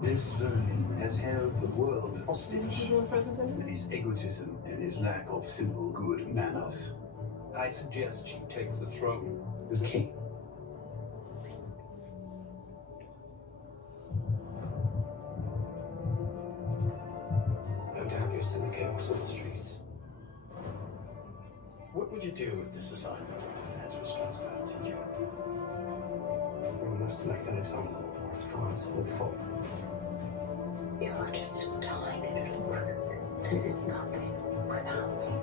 This vermin has held the world hostage with his egotism and his lack of simple good manners. I suggest she takes the throne. As king, No doubt you're sending chaos on the streets. What would you do if this assignment of defense was transferred to you? We must make an example, or France will fall. You are just a tiny little group that is nothing without me.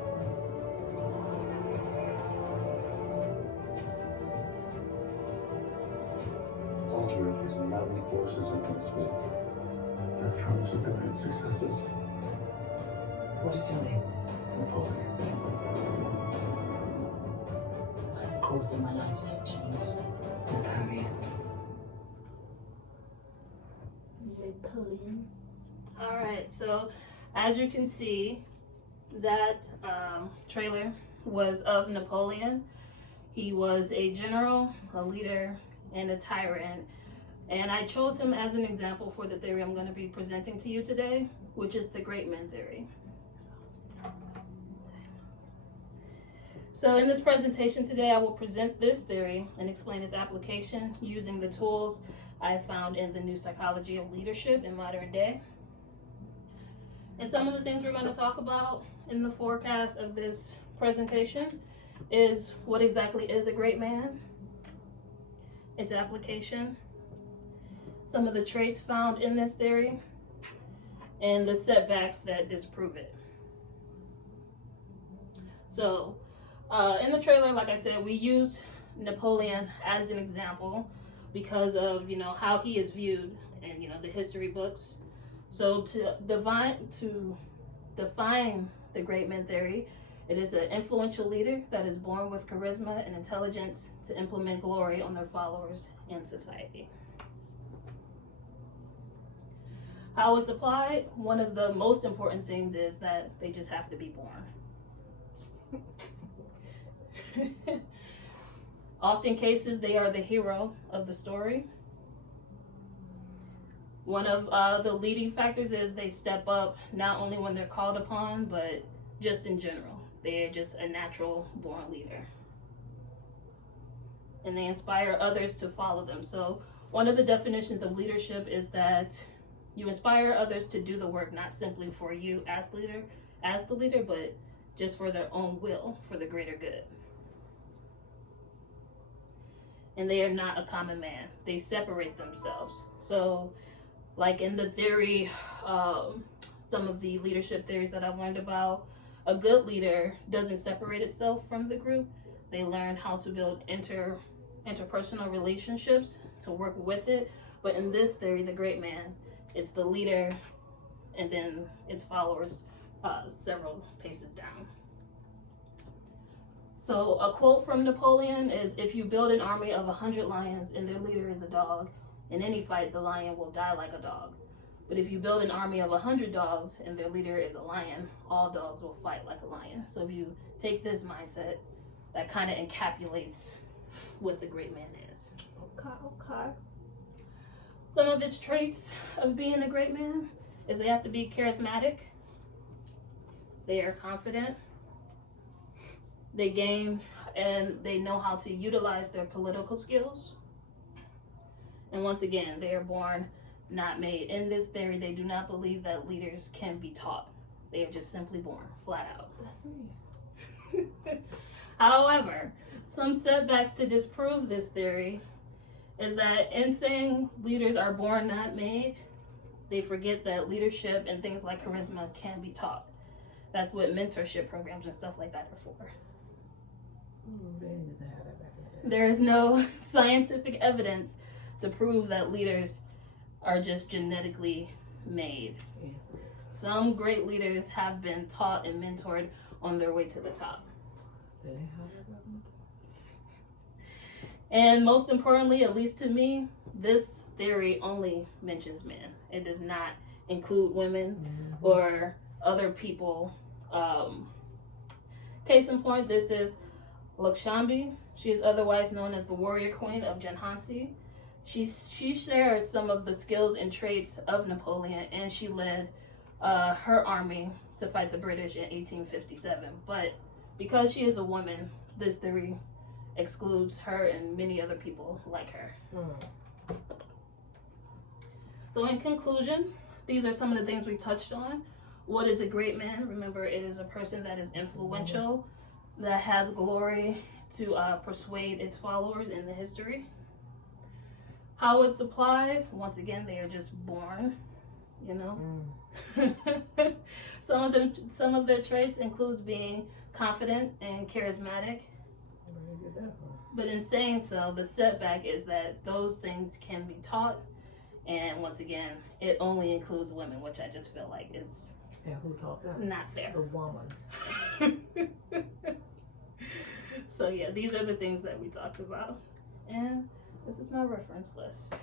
all of Europe is mounting forces against me. I promise we're going to have successes. What is your name? Napoleon. The course of my life has changed. Napoleon. Napoleon. All right, so as you can see, that trailer was of Napoleon. He was a general, a leader, and a tyrant. And I chose him as an example for the theory I'm going to be presenting to you today, which is the great men theory. So in this presentation today, I will present this theory and explain its application using the tools I found in the New Psychology of Leadership in Modern Day. And some of the things we're going to talk about in the forecast of this presentation is what exactly is a great man, its application, some of the traits found in this theory, and the setbacks that disprove it. So, in the trailer, like I said, we used Napoleon as an example because of, how he is viewed in, the history books. So to define the great men theory, it is an influential leader that is born with charisma and intelligence to implement glory on their followers and society. How it's applied, one of the most important things is that they just have to be born. Often cases, they are the hero of the story. One of the leading factors is they step up not only when they're called upon, but just in general. They're just a natural born leader. And they inspire others to follow them. So one of the definitions of leadership is that you inspire others to do the work, not simply for you as the leader, but just for their own will, for the greater good. And they are not a common man. They separate themselves. So like in the theory, some of the leadership theories that I've learned about, a good leader doesn't separate itself from the group. They learn how to build interpersonal relationships to work with it. But in this theory, the great man, it's the leader and then its followers several paces down. So a quote from Napoleon is, "If you build an army of 100 lions and their leader is a dog, in any fight the lion will die like a dog. But if you build an army of 100 dogs and their leader is a lion, all dogs will fight like a lion." So if you take this mindset, that kind of encapsulates what the great man is. Okay. Some of its traits of being a great man is they have to be charismatic. They are confident. They gain and they know how to utilize their political skills. And once again, they are born, not made. In this theory, they do not believe that leaders can be taught. They are just simply born, flat out. That's me. However, some setbacks to disprove this theory is that in saying leaders are born, not made, they forget that leadership and things like charisma can be taught. That's what mentorship programs and stuff like that are for. There is no scientific evidence to prove that leaders are just genetically made. Some great leaders have been taught and mentored on their way to the top. And most importantly, at least to me, this theory only mentions men. It does not include women or other people. Case in point, this is Lakshmi. She is otherwise known as the warrior queen of Jhansi. She shares some of the skills and traits of Napoleon, and she led her army to fight the British in 1857. But because she is a woman, this theory excludes her and many other people like her. So in conclusion, these are some of the things we touched on. What is a great man? Remember, it is a person that is influential, that has glory to persuade its followers in the history. How it's applied, once again, they are just born, you know. Some of their traits includes being confident and charismatic. But in saying so, the setback is that those things can be taught, and once again, it only includes women, which I just feel like is who taught that? not fair. The woman. So yeah, these are the things that we talked about, and this is my reference list.